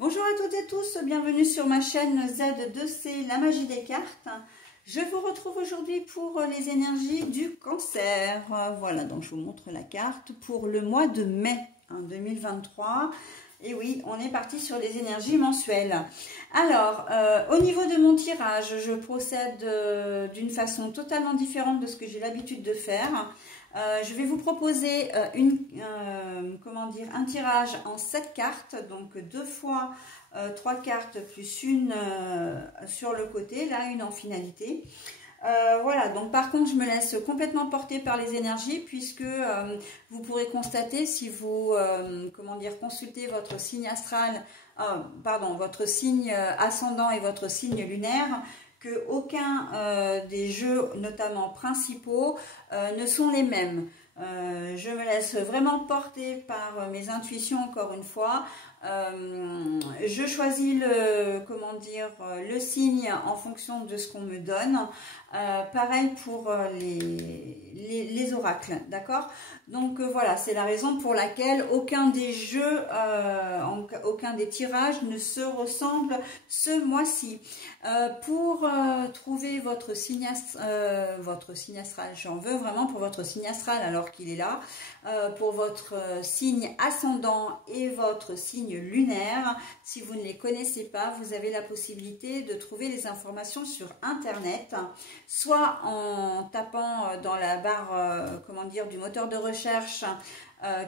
Bonjour à toutes et tous, bienvenue sur ma chaîne Z2C, la magie des cartes. Je vous retrouve aujourd'hui pour les énergies du cancer. Voilà, donc je vous montre la carte pour le mois de mai 2023. Et oui, on est parti sur les énergies mensuelles. Alors, au niveau de mon tirage, je procède d'une façon totalement différente de ce que j'ai l'habitude de faire. Je vais vous proposer un tirage en 7 cartes, donc 2 fois 3 cartes plus une sur le côté, là une en finalité. Voilà, donc par contre je me laisse complètement porter par les énergies puisque vous pourrez constater si vous consultez votre signe astral, votre signe ascendant et votre signe lunaire, que aucun des jeux, notamment principaux, ne sont les mêmes. Je me laisse vraiment porter par mes intuitions encore une fois. Je choisis le signe en fonction de ce qu'on me donne. Pareil pour les oracles, d'accord? Donc voilà, c'est la raison pour laquelle aucun des jeux, aucun des tirages ne se ressemble ce mois-ci. Pour trouver votre signe astral, j'en veux vraiment pour votre signe astral alors qu'il est là, pour votre signe ascendant et votre signe lunaire. Si vous ne les connaissez pas, vous avez la possibilité de trouver les informations sur internet, soit en tapant dans la barre du moteur de recherche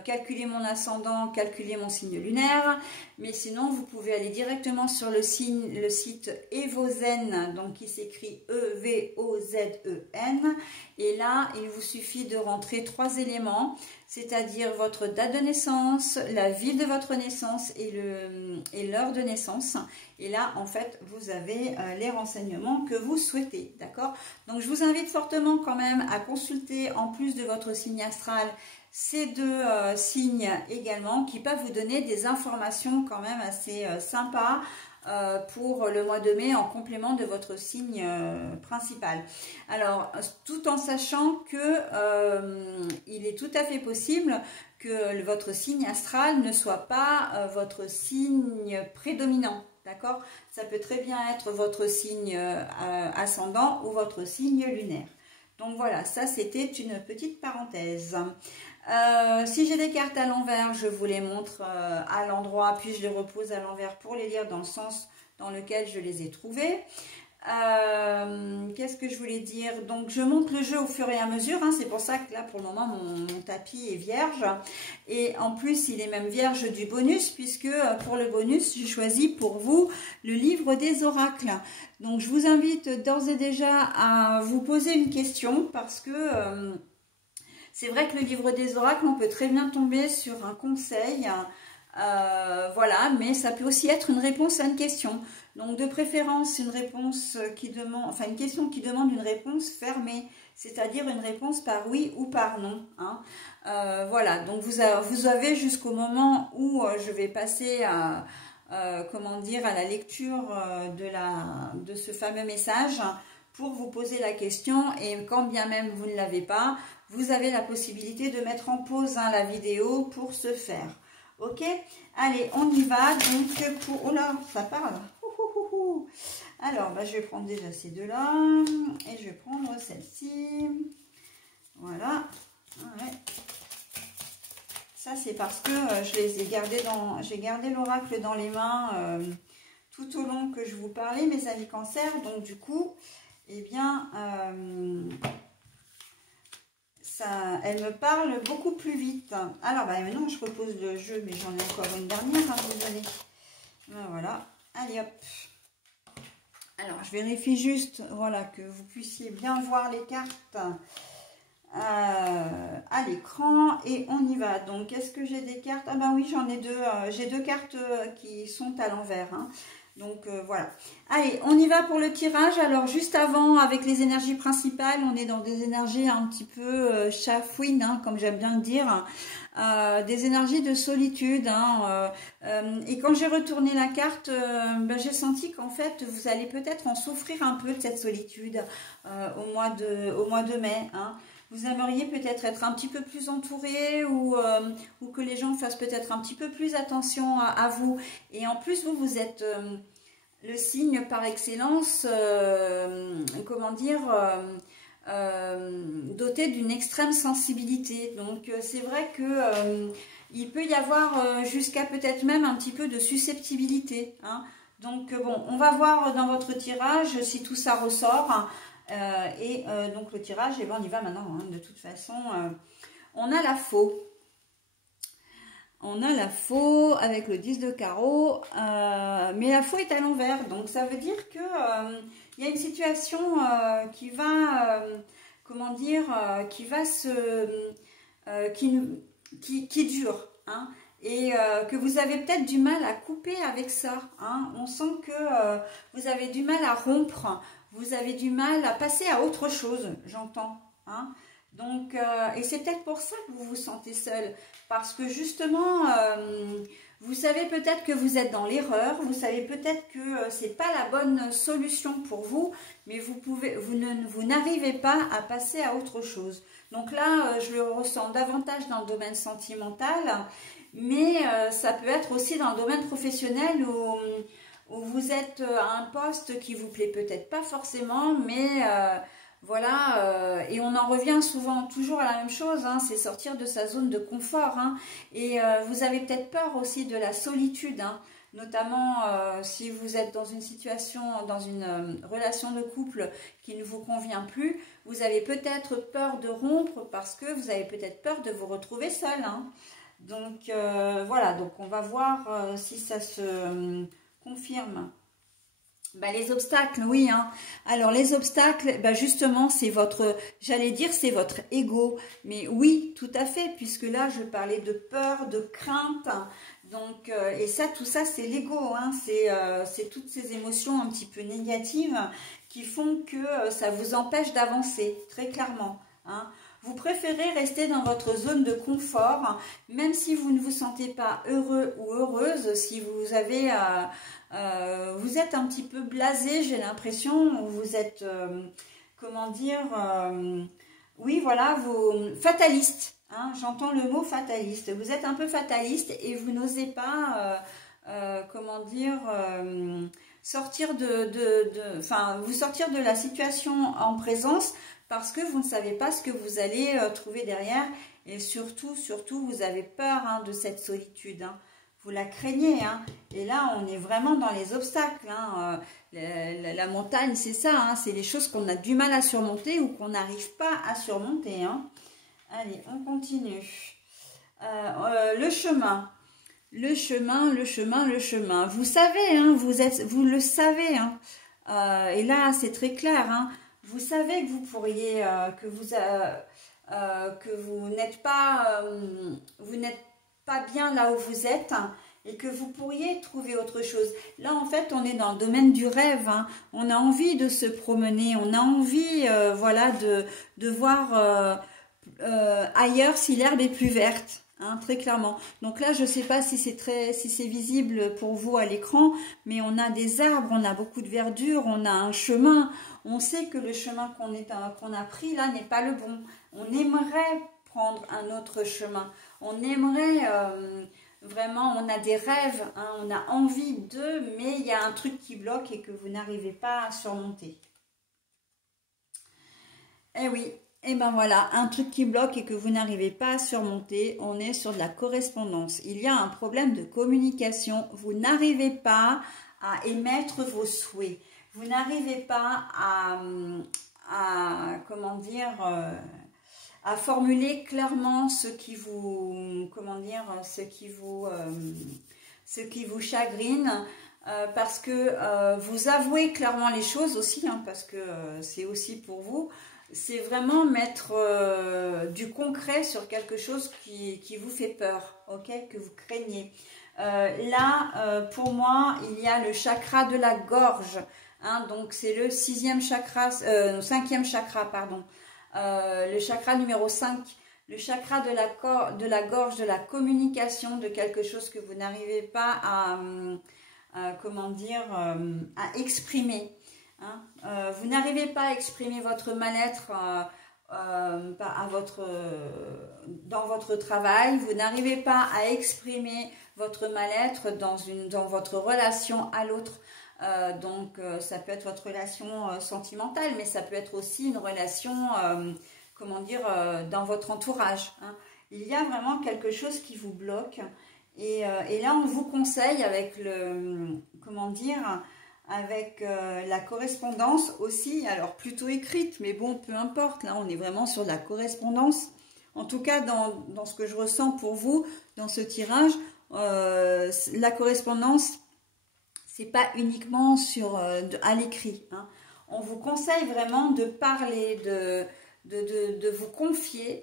calculer mon ascendant, calculer mon signe lunaire, mais sinon vous pouvez aller directement sur le site Evozen, donc qui s'écrit E-V-O-Z-E-N, et là il vous suffit de rentrer 3 éléments, c'est-à-dire votre date de naissance, la ville de votre naissance et l'heure de naissance, et là en fait vous avez les renseignements que vous souhaitez, d'accord? Donc je vous invite fortement quand même à consulter en plus de votre signe astral ces 2 signes également qui peuvent vous donner des informations quand même assez sympas pour le mois de mai en complément de votre signe principal. Alors, tout en sachant que il est tout à fait possible que votre signe astral ne soit pas votre signe prédominant. D'accord? Ça peut très bien être votre signe ascendant ou votre signe lunaire. Donc voilà, ça c'était une petite parenthèse. Si j'ai des cartes à l'envers, je vous les montre à l'endroit, puis je les repose à l'envers pour les lire dans le sens dans lequel je les ai trouvées. Qu'est-ce que je voulais dire? Donc je monte le jeu au fur et à mesure, hein, c'est pour ça que là pour le moment mon tapis est vierge, et en plus il est même vierge du bonus, puisque pour le bonus j'ai choisi pour vous le livre des oracles. Donc je vous invite d'ores et déjà à vous poser une question, parce que c'est vrai que le livre des oracles, on peut très bien tomber sur un conseil, voilà, mais ça peut aussi être une réponse à une question. Donc de préférence une réponse qui demande, enfin une question qui demande une réponse fermée, c'est-à-dire une réponse par oui ou par non, hein. Voilà, donc vous avez jusqu'au moment où je vais passer à la lecture de ce fameux message pour vous poser la question, et quand bien même vous ne l'avez pas, vous avez la possibilité de mettre en pause la vidéo pour ce faire. Ok? Allez, on y va. Donc, pour... Oh là, ça parle. Alors, je vais prendre déjà ces 2-là. Et je vais prendre celle-ci. Voilà. Ouais. Ça, c'est parce que je les ai gardés dans... J'ai gardé l'oracle dans les mains tout au long que je vous parlais, mes amis cancer. Donc, du coup, eh bien... elle me parle beaucoup plus vite. Alors, maintenant, je repose le jeu, mais j'en ai encore une dernière à vous donner. Voilà. Allez, hop. Alors, je vérifie juste, voilà, que vous puissiez bien voir les cartes à l'écran. Et on y va. Donc, est-ce que j'ai des cartes? Ah oui, j'en ai 2. J'ai 2 cartes qui sont à l'envers, hein. Donc voilà. Allez, on y va pour le tirage. Alors juste avant, avec les énergies principales, on est dans des énergies un petit peu chafouines, hein, comme j'aime bien le dire. Des énergies de solitude, hein, et quand j'ai retourné la carte, j'ai senti qu'en fait vous allez peut-être en souffrir un peu de cette solitude au mois de mai, hein. Vous aimeriez peut-être être un petit peu plus entouré ou que les gens fassent peut-être un petit peu plus attention à vous. Et en plus, vous êtes le signe par excellence, comment dire, doté d'une extrême sensibilité. Donc c'est vrai que il peut y avoir jusqu'à peut-être même un petit peu de susceptibilité, hein. Donc bon, on va voir dans votre tirage si tout ça ressort. Donc le tirage, et ben on y va maintenant, hein. De toute façon, on a la faux. On a la faux avec le 10 de carreau, mais la faux est à l'envers. Donc ça veut dire que il y a une situation qui va, comment dire, qui va qui dure, hein, et que vous avez peut-être du mal à couper avec ça, hein. On sent que vous avez du mal à rompre, vous avez du mal à passer à autre chose, j'entends, hein. Donc, et c'est peut-être pour ça que vous vous sentez seul, parce que justement, vous savez peut-être que vous êtes dans l'erreur, vous savez peut-être que c'est pas la bonne solution pour vous, mais vous n'arrivez pas à passer à autre chose. Donc là, je le ressens davantage dans le domaine sentimental, mais ça peut être aussi dans le domaine professionnel où vous êtes à un poste qui vous plaît peut-être pas forcément, mais voilà, et on en revient souvent toujours à la même chose, hein, c'est sortir de sa zone de confort, hein, et vous avez peut-être peur aussi de la solitude, hein, notamment si vous êtes dans une situation, dans une relation de couple qui ne vous convient plus, vous avez peut-être peur de rompre parce que vous avez peut-être peur de vous retrouver seul, hein. Donc voilà, donc on va voir si ça se confirme. Bah, les obstacles, oui, hein. Alors les obstacles, bah, justement, c'est votre, j'allais dire, c'est votre ego. Mais oui, tout à fait, puisque là, je parlais de peur, de crainte. Donc, et ça, tout ça, c'est l'ego, hein. C'est toutes ces émotions un petit peu négatives qui font que ça vous empêche d'avancer, très clairement, hein. Vous préférez rester dans votre zone de confort, même si vous ne vous sentez pas heureux ou heureuse, si vous avez... vous êtes un petit peu blasé, j'ai l'impression, vous êtes, comment dire, oui, voilà, vous fataliste, hein, j'entends le mot fataliste. Vous êtes un peu fataliste et vous n'osez pas, comment dire, sortir vous sortir de la situation en présence parce que vous ne savez pas ce que vous allez trouver derrière et surtout, vous avez peur, hein, de cette solitude, hein. Vous la craignez, hein. Et là, on est vraiment dans les obstacles, hein. La montagne, c'est ça, hein. C'est les choses qu'on a du mal à surmonter ou qu'on n'arrive pas à surmonter, hein. Allez, on continue. Le chemin. Le chemin. Vous savez, hein, vous le savez, hein. Et là, c'est très clair, hein. Vous savez que vous pourriez, que vous n'êtes pas bien là où vous êtes, hein, et que vous pourriez trouver autre chose. Là, en fait, on est dans le domaine du rêve, hein. On a envie de se promener, on a envie, voilà, de voir ailleurs si l'herbe est plus verte, hein, très clairement. Donc là, je ne sais pas si c'est visible pour vous à l'écran, mais on a des arbres, on a beaucoup de verdure, on a un chemin. On sait que le chemin qu'on a pris là n'est pas le bon. On aimerait prendre un autre chemin. On aimerait vraiment, on a des rêves, hein, on a envie d'eux, mais il y a un truc qui bloque et que vous n'arrivez pas à surmonter. Eh oui, et ben voilà, un truc qui bloque et que vous n'arrivez pas à surmonter, on est sur de la correspondance. Il y a un problème de communication, vous n'arrivez pas à émettre vos souhaits, vous n'arrivez pas à comment dire, à formuler clairement ce qui vous, comment dire, ce qui vous chagrine, parce que vous avouez clairement les choses aussi, hein, parce que c'est aussi pour vous. C'est vraiment mettre du concret sur quelque chose qui vous fait peur, ok, que vous craignez. Là, pour moi, il y a le chakra de la gorge, hein, donc c'est le cinquième chakra, pardon. Le chakra numéro 5, le chakra de la gorge, de la communication, de quelque chose que vous n'arrivez pas comment dire, à exprimer. Hein. Vous n'arrivez pas à exprimer votre mal-être dans votre travail, vous n'arrivez pas à exprimer votre mal-être dans votre relation à l'autre. Donc ça peut être votre relation sentimentale, mais ça peut être aussi une relation, comment dire, dans votre entourage, hein. Il y a vraiment quelque chose qui vous bloque. Et là, on vous conseille avec comment dire, avec la correspondance aussi, alors plutôt écrite, mais bon, peu importe, là, on est vraiment sur de la correspondance. En tout cas, dans ce que je ressens pour vous, dans ce tirage, la correspondance, c'est pas uniquement à l'écrit, hein. On vous conseille vraiment de parler, de vous confier.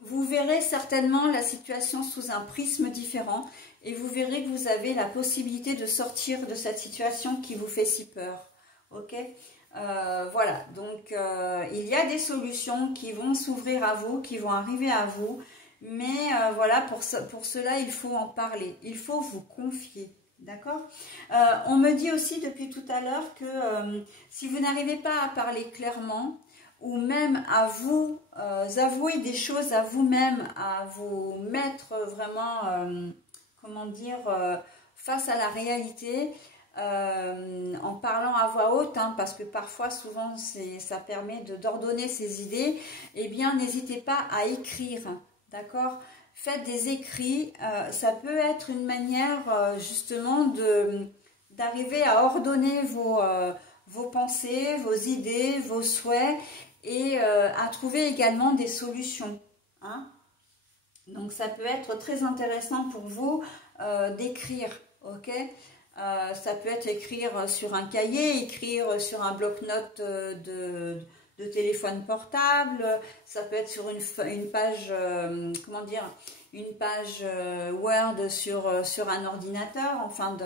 Vous verrez certainement la situation sous un prisme différent et vous verrez que vous avez la possibilité de sortir de cette situation qui vous fait si peur. Ok, voilà, donc il y a des solutions qui vont s'ouvrir à vous, qui vont arriver à vous, mais voilà, pour cela, il faut en parler, il faut vous confier. D'accord. On me dit aussi depuis tout à l'heure que si vous n'arrivez pas à parler clairement, ou même à vous avouer des choses à vous-même, à vous mettre vraiment, comment dire, face à la réalité, en parlant à voix haute, hein, parce que parfois, souvent, ça permet d'ordonner ses idées, eh bien, n'hésitez pas à écrire, d'accord ? Faites des écrits, ça peut être une manière justement d'arriver à ordonner vos pensées, vos idées, vos souhaits, et à trouver également des solutions, hein. Donc ça peut être très intéressant pour vous d'écrire, ok. Ça peut être écrire sur un cahier, écrire sur un bloc-notes de téléphone portable, ça peut être sur une page, comment dire, une page Word sur un ordinateur, enfin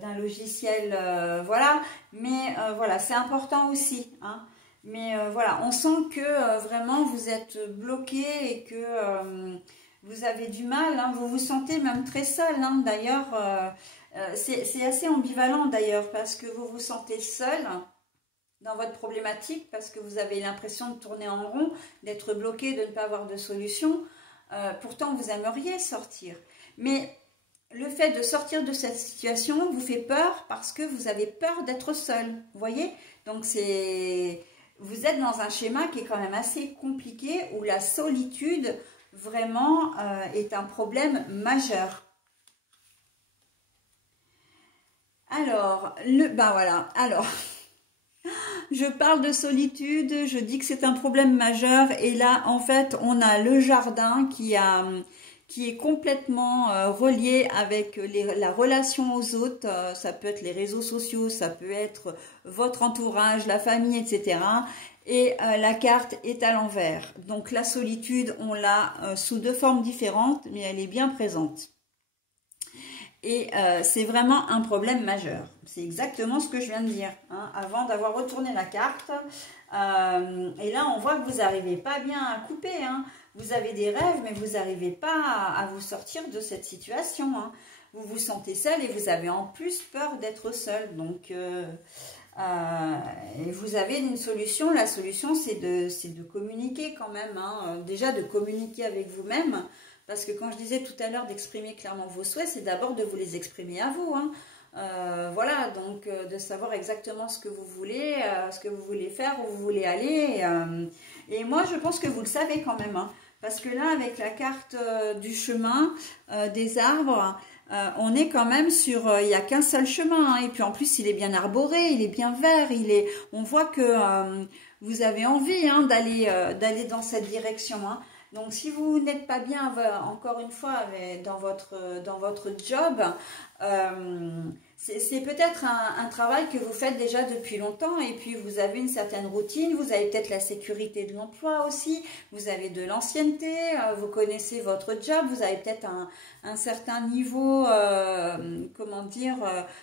d'un logiciel, voilà, mais voilà, c'est important aussi, hein. Mais voilà, on sent que vraiment vous êtes bloqué et que vous avez du mal, hein. Vous vous sentez même très seul, hein. D'ailleurs, c'est assez ambivalent d'ailleurs, parce que vous vous sentez seul dans votre problématique, parce que vous avez l'impression de tourner en rond, d'être bloqué, de ne pas avoir de solution. Pourtant, vous aimeriez sortir, mais le fait de sortir de cette situation vous fait peur parce que vous avez peur d'être seul, vous voyez. Donc vous êtes dans un schéma qui est quand même assez compliqué, où la solitude vraiment est un problème majeur. Alors, ben voilà, alors, je parle de solitude, je dis que c'est un problème majeur, et là, en fait, on a le jardin qui est complètement relié avec la relation aux autres. Ça peut être les réseaux sociaux, ça peut être votre entourage, la famille, etc. Et la carte est à l'envers. Donc la solitude, on l'a sous deux formes différentes, mais elle est bien présente. Et c'est vraiment un problème majeur. C'est exactement ce que je viens de dire, hein, avant d'avoir retourné la carte. Et là, on voit que vous n'arrivez pas bien à couper, hein. Vous avez des rêves, mais vous n'arrivez pas à vous sortir de cette situation, hein. Vous vous sentez seul et vous avez en plus peur d'être seul. Donc, vous avez une solution. La solution, c'est de communiquer quand même, hein. Déjà, de communiquer avec vous-même. Parce que quand je disais tout à l'heure d'exprimer clairement vos souhaits, c'est d'abord de vous les exprimer à vous, hein. Voilà, donc de savoir exactement ce que vous voulez faire, où vous voulez aller. Et moi, je pense que vous le savez quand même, hein. Parce que là, avec la carte du chemin, des arbres, on est quand même sur, il n'y a qu'un seul chemin, hein. Et puis en plus, il est bien arboré, il est bien vert, on voit que vous avez envie, hein, d'aller dans cette direction, hein. Donc, si vous n'êtes pas bien, encore une fois, dans votre job, c'est peut-être un travail que vous faites déjà depuis longtemps, et puis vous avez une certaine routine, vous avez peut-être la sécurité de l'emploi aussi, vous avez de l'ancienneté, vous connaissez votre job, vous avez peut-être un certain niveau, comment dire,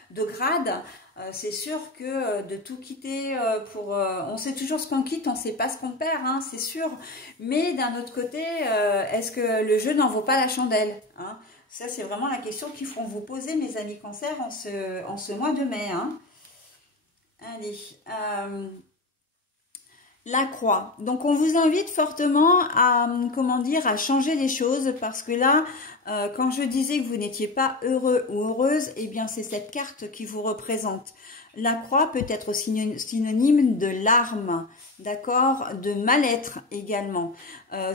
de grade. C'est sûr que de tout quitter on sait toujours ce qu'on quitte, on ne sait pas ce qu'on perd, hein, c'est sûr. Mais d'un autre côté, est-ce que le jeu n'en vaut pas la chandelle, hein? Ça, c'est vraiment la question qu'il faut vous poser, mes amis Cancer, en ce mois de mai, hein. Allez, la croix. Donc on vous invite fortement à, comment dire, à changer les choses parce que là, quand je disais que vous n'étiez pas heureux ou heureuse, eh bien c'est cette carte qui vous représente. La croix peut être synonyme de larmes, d'accord, de mal-être également.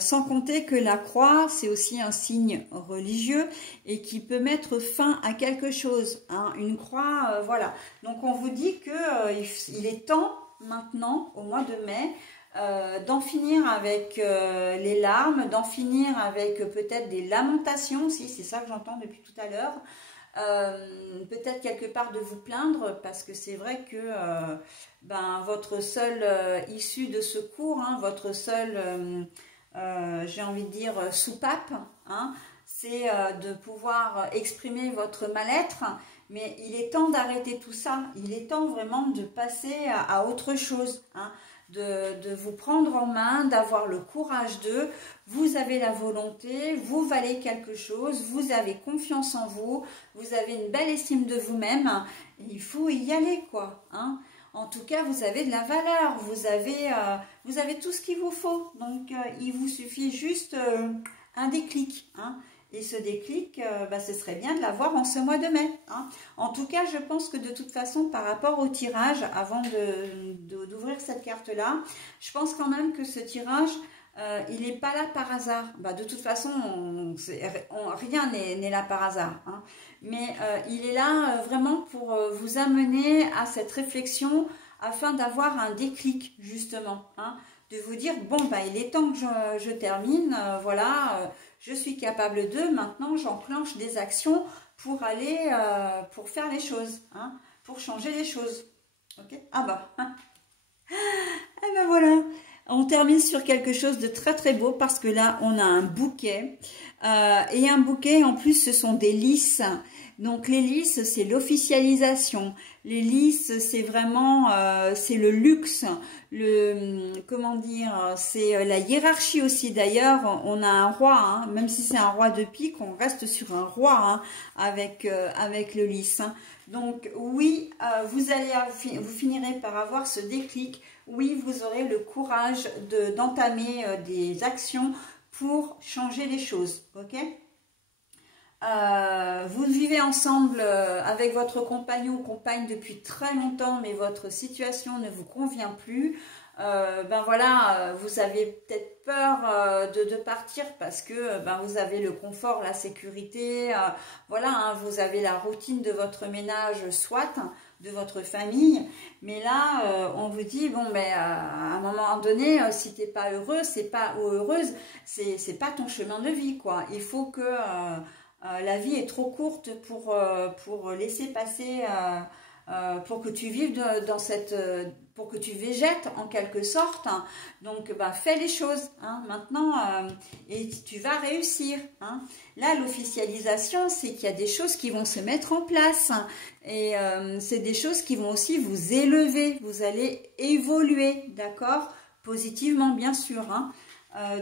Sans compter que la croix, c'est aussi un signe religieux et qui peut mettre fin à quelque chose. Hein. Une croix, voilà. Donc on vous dit que il est temps maintenant, au mois de mai, d'en finir avec les larmes, d'en finir avec peut-être des lamentations, si c'est ça que j'entends depuis tout à l'heure. Peut-être quelque part de vous plaindre parce que c'est vrai que ben, votre seule issue de secours, hein, votre seule, j'ai envie de dire, soupape, hein, c'est de pouvoir exprimer votre mal-être. Mais il est temps d'arrêter tout ça. Il est temps vraiment de passer à autre chose, hein, de vous prendre en main, d'avoir le courage de. Vous avez la volonté, vous valez quelque chose, vous avez confiance en vous, vous avez une belle estime de vous-même. Il faut y aller, quoi. Hein. En tout cas, vous avez de la valeur, vous avez tout ce qu'il vous faut. Donc, il vous suffit juste un déclic, hein. Et ce déclic, bah, ce serait bien de l'avoir en ce mois de mai. Hein. En tout cas, je pense que de toute façon, par rapport au tirage, avant d'ouvrir cette carte-là, je pense quand même que ce tirage, il n'est pas là par hasard. Bah, de toute façon, rien n'est là par hasard. Hein. Mais il est là vraiment pour vous amener à cette réflexion afin d'avoir un déclic, justement. Hein. De vous dire, bon, bah, il est temps que je termine, voilà, je suis capable de, maintenant j'enclenche des actions pour aller, pour faire les choses, hein, pour changer les choses. Ok. Ah bah, eh ben voilà, on termine sur quelque chose de très très beau parce que là on a un bouquet, et un bouquet en plus ce sont des lys. Donc les lys c'est l'officialisation, les lys c'est vraiment c'est le luxe, comment dire, c'est la hiérarchie aussi. D'ailleurs on a un roi, hein, même si c'est un roi de pique, on reste sur un roi, hein, avec le lys. Hein. Donc oui, vous finirez par avoir ce déclic, oui vous aurez le courage d'entamer des actions pour changer les choses, ok. Vous vivez ensemble avec votre compagnon ou compagne depuis très longtemps, mais votre situation ne vous convient plus. Ben voilà, vous avez peut-être peur de partir parce que ben vous avez le confort, la sécurité, voilà, hein, vous avez la routine de votre ménage, soit de votre famille, mais là on vous dit bon ben à un moment donné, si t'es pas heureux, c'est pas ou heureuse, c'est pas ton chemin de vie, quoi. Il faut que la vie est trop courte pour laisser passer, pour que tu vives dans cette, pour que tu végètes en quelque sorte. Hein. Donc, bah, fais les choses, hein, maintenant, et tu vas réussir. Hein. Là, l'officialisation, c'est qu'il y a des choses qui vont se mettre en place. Hein, et c'est des choses qui vont aussi vous élever. Vous allez évoluer, d'accord? Positivement, bien sûr. Hein.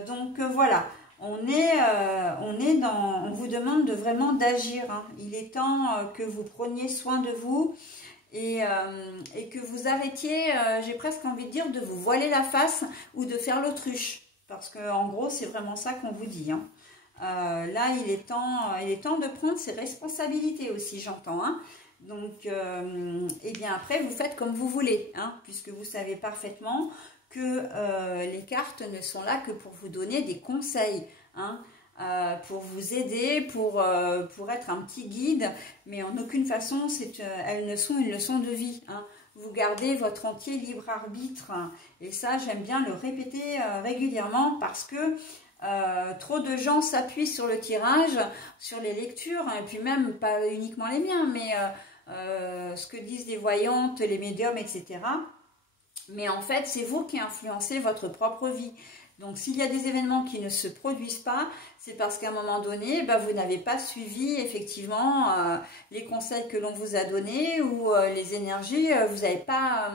Donc, voilà. On vous demande vraiment d'agir. Hein. Il est temps que vous preniez soin de vous et que vous arrêtiez, j'ai presque envie de dire, de vous voiler la face ou de faire l'autruche. Parce qu'en gros, c'est vraiment ça qu'on vous dit. Hein. Là, il est temps de prendre ses responsabilités aussi, j'entends. Hein. Donc, et bien après, vous faites comme vous voulez, hein, puisque vous savez parfaitement que les cartes ne sont là que pour vous donner des conseils, hein, pour vous aider, pour être un petit guide, mais en aucune façon, elles ne sont une leçon de vie. Hein. Vous gardez votre entier libre arbitre, hein, et ça, j'aime bien le répéter régulièrement parce que trop de gens s'appuient sur le tirage, sur les lectures, hein, et puis même, pas uniquement les miens, mais ce que disent les voyantes, les médiums, etc., mais en fait, c'est vous qui influencez votre propre vie. Donc, s'il y a des événements qui ne se produisent pas, c'est parce qu'à un moment donné, bah, vous n'avez pas suivi effectivement les conseils que l'on vous a donnés ou les énergies, vous n'avez pas,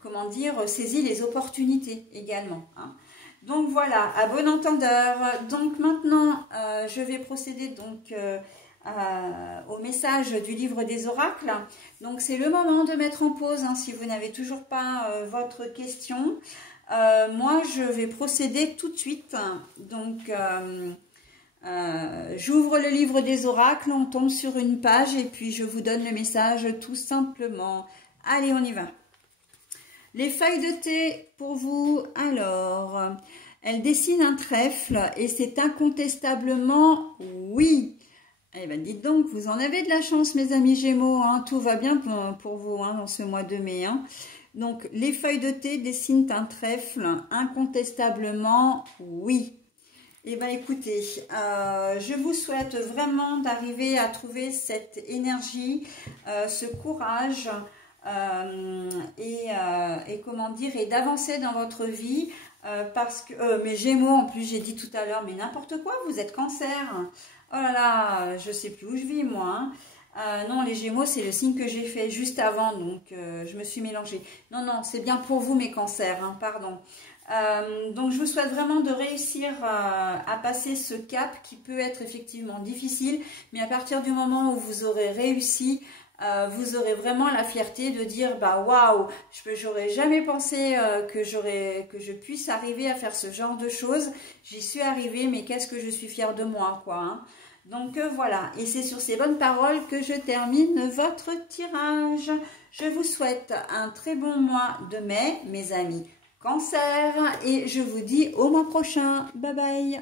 comment dire, saisi les opportunités également. Hein. Donc, voilà, à bon entendeur. Donc, maintenant, je vais procéder donc au message du livre des oracles. Donc c'est le moment de mettre en pause hein, si vous n'avez toujours pas votre question. Moi je vais procéder tout de suite. Donc j'ouvre le livre des oracles, on tombe sur une page et puis je vous donne le message tout simplement. Allez, on y va. Les feuilles de thé pour vous. Alors, elle dessine un trèfle et c'est incontestablement oui. Eh bien, dites donc, vous en avez de la chance, mes amis Gémeaux. Hein. Tout va bien pour vous hein, dans ce mois de mai. Hein. Donc, les feuilles de thé dessinent un trèfle. Incontestablement, oui. Eh bien, écoutez, je vous souhaite vraiment d'arriver à trouver cette énergie, ce courage et comment dire, et d'avancer dans votre vie. Parce que mes Gémeaux, en plus, j'ai dit tout à l'heure, mais n'importe quoi, vous êtes Cancer. Oh là là, je sais plus où je vis moi. Hein. Non, les Gémeaux, c'est le signe que j'ai fait juste avant, donc je me suis mélangée. Non, non, c'est bien pour vous mes Cancers, hein, pardon. Donc je vous souhaite vraiment de réussir à passer ce cap qui peut être effectivement difficile, mais à partir du moment où vous aurez réussi, vous aurez vraiment la fierté de dire bah waouh, j'aurais jamais pensé que je puisse arriver à faire ce genre de choses. J'y suis arrivée, mais qu'est-ce que je suis fière de moi quoi. Hein. Donc voilà, et c'est sur ces bonnes paroles que je termine votre tirage. Je vous souhaite un très bon mois de mai, mes amis Cancer, et je vous dis au mois prochain. Bye bye.